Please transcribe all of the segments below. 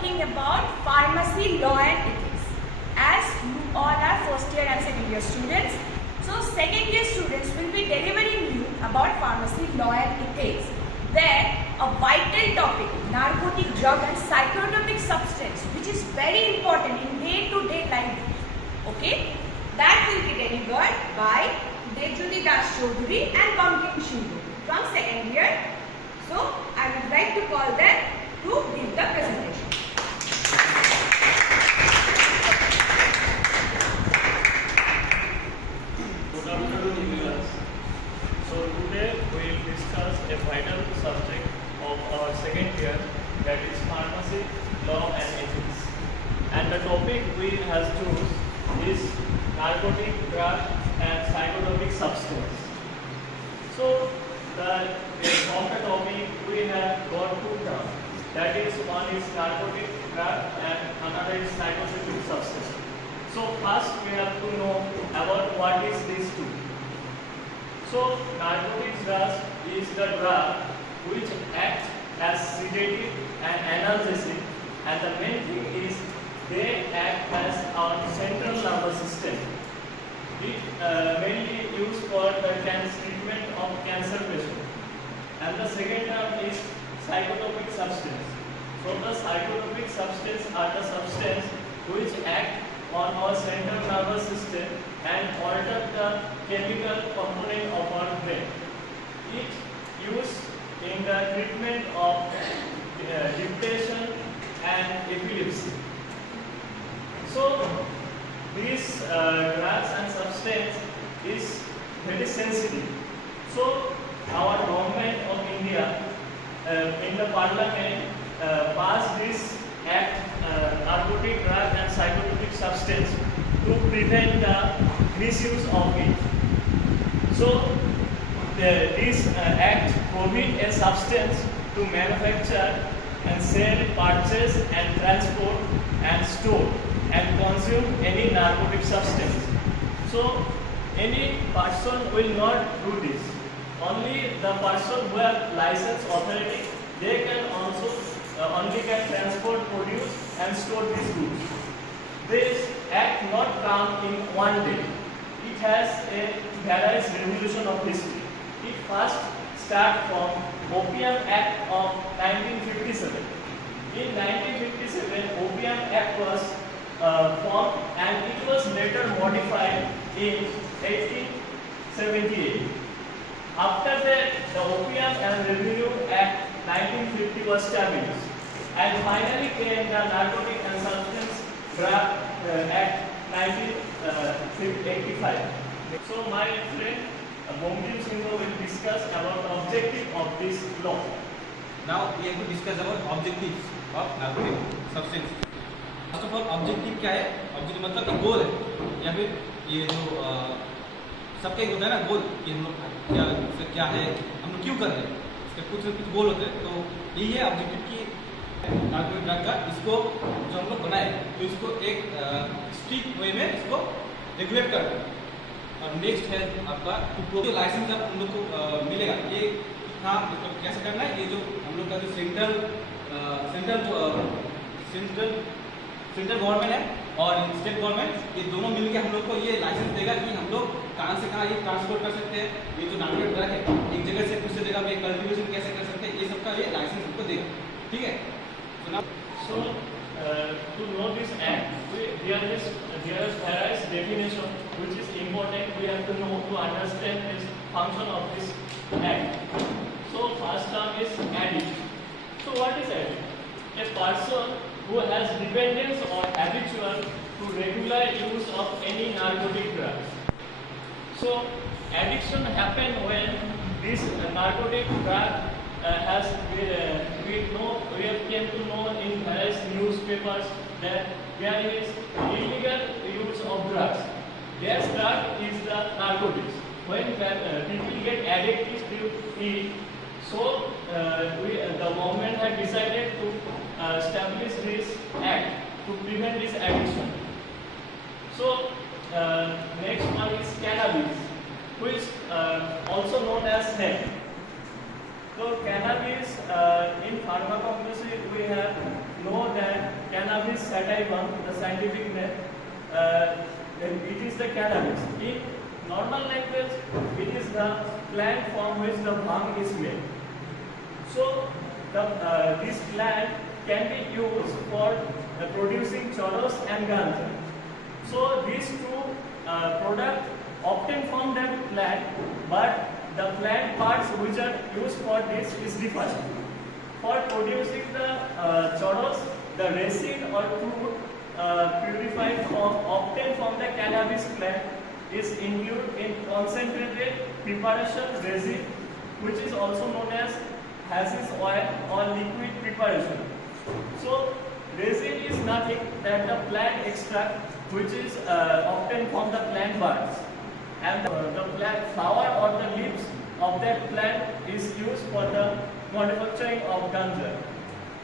talking about pharmacy law and ethics. As you all are first year and second year students, so second year students will be delivering you about pharmacy law and ethics, where a vital topic, narcotic drug and psychotropic substance, which is very important in day-to-day life. Okay, that will be delivered by Debjyoti Chowdhary and Bangkim from second year. So I would like to call them to give the presentation. Good afternoon, viewers. So today we will discuss a vital subject of our second year, that is pharmacy, law and ethics. And the topic we have chosen is narcotic, drug and psychotropic substance. So from the topic we have got two terms. That is, one is narcotic drug and another is psychotropic substance. So first we have to know about what is these two. So narcotic drug is the drug which acts as sedative and analgesic, and the main thing is they act as our central nervous system. It mainly used for the treatment of cancer patients. And the second term is psychotropic substance. So the psychotropic substance are the substance which act on our central nervous system and alter the chemical component of our brain. It used in the treatment of depression and epilepsy. So these drugs and substance is very sensitive. So our government of India in the parliament passed this act, narcotic drug and psychotropic substance, to prevent the misuse of it. So this act prohibits a substance to manufacture and sell, purchase and transport and store and consume any narcotic substance. So any person will not do this. Only the person who have license authority, they can also only can transport, produce and store these goods. This act not come in one day. It has a various revolution of history. It first start from Opium Act of 1957. In 1957, Opium Act was formed and it was later modified in 1878. After that, the Opium and Revenue Act 1950 was established, and finally came the Narcotic and Substance Drug Act 1985. So my friend Bangkim will discuss about the objective of this law. Now we have to discuss about objectives of narcotic substance. First of all, objective क्या है? Objective मतलब एक गोल है, या फिर ये जो सबका एक होता है ना गोल, कि हम लोग क्या है, हम लोग क्यों कर रहे हैं, इसके कुछ न कुछ गोल होते हैं. तो यही है ऑब्जेक्टिव की नार्कोटिक ड्रग का. इसको जो हम लोग बनाए तो इसको एक स्ट्रिक्ट वे में इसको रेगुलेट कर रहे हैं. और नेक्स्ट है आपका जो लाइसेंस जब हम लोग को मिलेगा, ये काम मतलब कैसे करना है. ये जो हम लोग का जो सेंट्रल गवर्नमेंट है और स्टेट गवर्नमेंट, ये दोनों मिलकर हम लोग को ये लाइसेंस देगा कि हम लोग कहाँ से कहाँ ये ट्रांसपोर्ट कर सकते हैं. ये जो नार्कोटिक ड्रग है एक जगह से दूसरी जगह में कल्टिवेशन कैसे कर सकते हैं, ये सबका ये लाइसेंस हमको देगा. ठीक है. So to know this act, there is various definition which is important. We have to know to understand this function of this act. So first term is addict. So what is addict? A person who has dependence or habitual to regular use of any narcotic drugs. So addiction happen when this narcotic drug has we have came to know in various newspapers that there is illegal use of drugs. This drug is the narcotics. When people get addicted to it, so the government had decided to establish this act to prevent this addiction. So next one is cannabis, which also known as hemp. So cannabis in pharmacology we have know that cannabis sativum, the scientific name. Then it is the cannabis. In normal language, it is the plant from which the bhang is made. So this plant can be used for producing churros and ganja. So these two products obtained from that plant, but the plant parts which are used for this is different. For producing the churros, the resin or crude purified form obtained from the cannabis plant is included in concentrated preparation resin, which is also known as hashish oil or liquid preparation. So resin is nothing than the plant extract which is obtained from the plant buds, and the plant flower or the leaves of that plant is used for the manufacturing of ganja.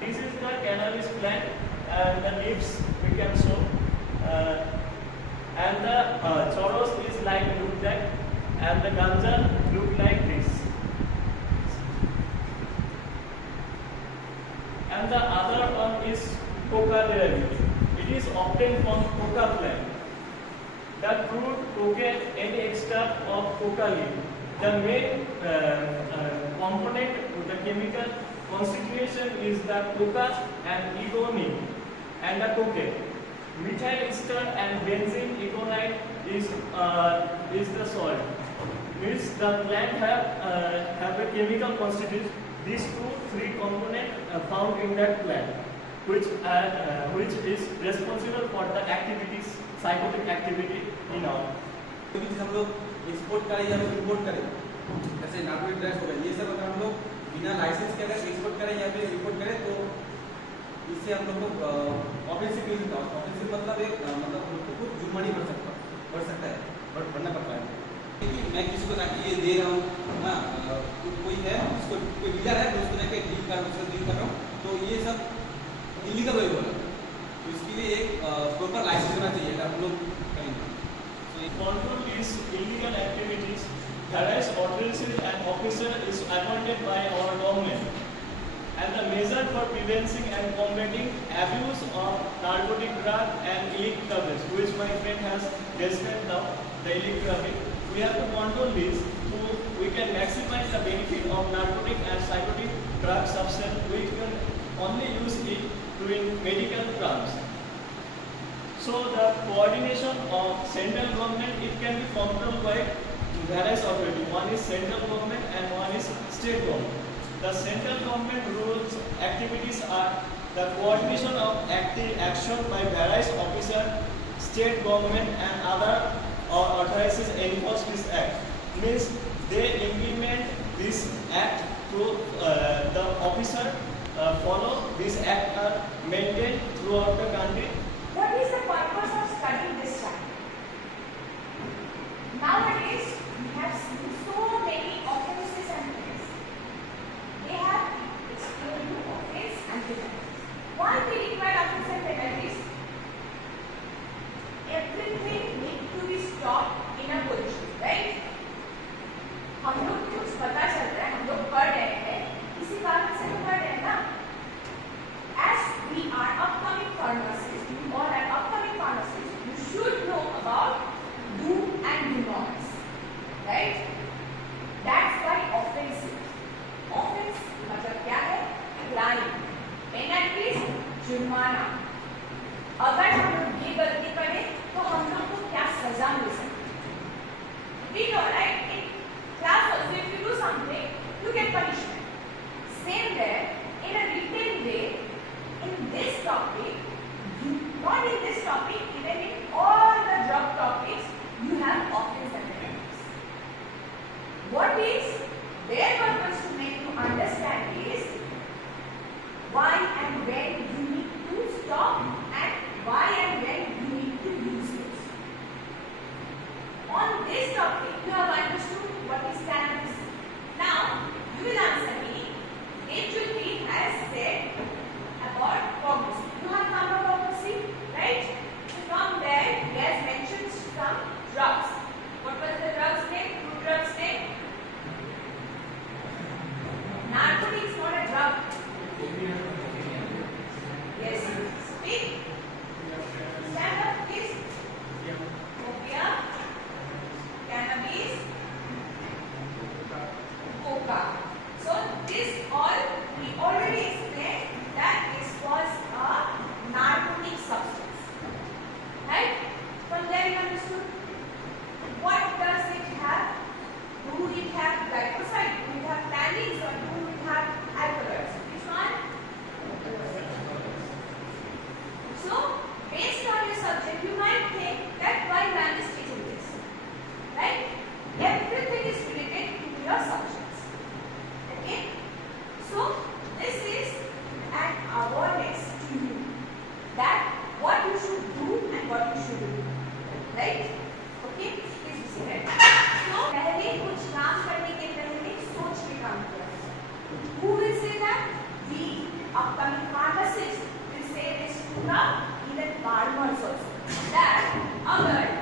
This is the cannabis plant, and the leaves we can show, and the churros is like look that, and the ganja look like this. And the other one is coca derivative. It is obtained from coca plant. The crude cocaine and extract of coca leaf. The main component of the chemical constitution is the coca and egonine and the cocaine. Methyl ester and benzene econite is the salt. Means the plant have a chemical constitution. These three components found in that plant, which is responsible for the activities, psychotic activity in our. कोई भी चीज़ हम लोग export करें या import करें, जैसे narcotic drugs हो गए, ये सब अगर हम लोग बिना लाइसेंस के अगर एक्सपोर्ट करें या फिर इम्पोर्ट करें तो इससे हम लोग को ऑफेंसिव मिल सकता है। ऑफेंसिव मतलब एक मतलब हम लोग को कुछ जुर्माना बढ़ सकता है, बढ़ना पड़ता है। मैं किसी को जाके ये दे रहा हूँ ना, कोई है उसको कोई डीलर है, मैं उसको जाके डील कर रहा हूँ, तो ये सब इलीगल हो रहा है। तो इसके लिए एक प्रॉपर लाइसेंस होना चाहिए अगर हम लोग करेंगे। Control these illegal activities. Various authorities and officer is appointed by our government, and the measure for preventing and combating abuse of narcotic drug and illicit drugs, which my friend has described now, the illicit drug. We have to control this so we can maximize the benefit of narcotic and psychotic drug substance. We can only use it during medical crimes. So the coordination of central government, it can be controlled by various authorities. One is central government and one is state government. The central government rules activities are the coordination of action by various officers, state government and other authorities enforce this act. Means they implement this act through the officer follow this act are maintained throughout the country. What is the purpose of studying this chapter? Nowadays, we have seen so many offenses and penalties. They have explained you offense and penalties. Why we require offense and penalties? Everything needs to be stopped in a position, right? हम लोग कुछ पता चल रहा है, हम लोग पढ़ रहे हैं, इसी कारण से हम पढ़ रहे हैं ना? As we are upcoming pharmacists, you all are upcoming pharmacists, you should know about do and do nots, right? That's why offensive. Offense मतलब क्या है? Crime. Penalties, जुर्माना. अगर हम लोग ये गलती करें तो हम लोग को क्या सजा मिल सकती है? We know, right? In class also, if you do something, you get punishment. Same there, in a detailed way. In this topic, not in this topic, even in all the drug topics, you have offense and penalties. What is their purpose to make you understand is why and when you need to stop and why and when you need to use it. On this topic, you have understood what is cannabis. Now, you will answer me. Debjyoti has said about pharmacy. You have pharmacy, right? So from there, he has mentioned some drugs. What was the drug's name? Two drugs name? Narcotic is not a drug. Yes. Speak. the even farmers also. That अगर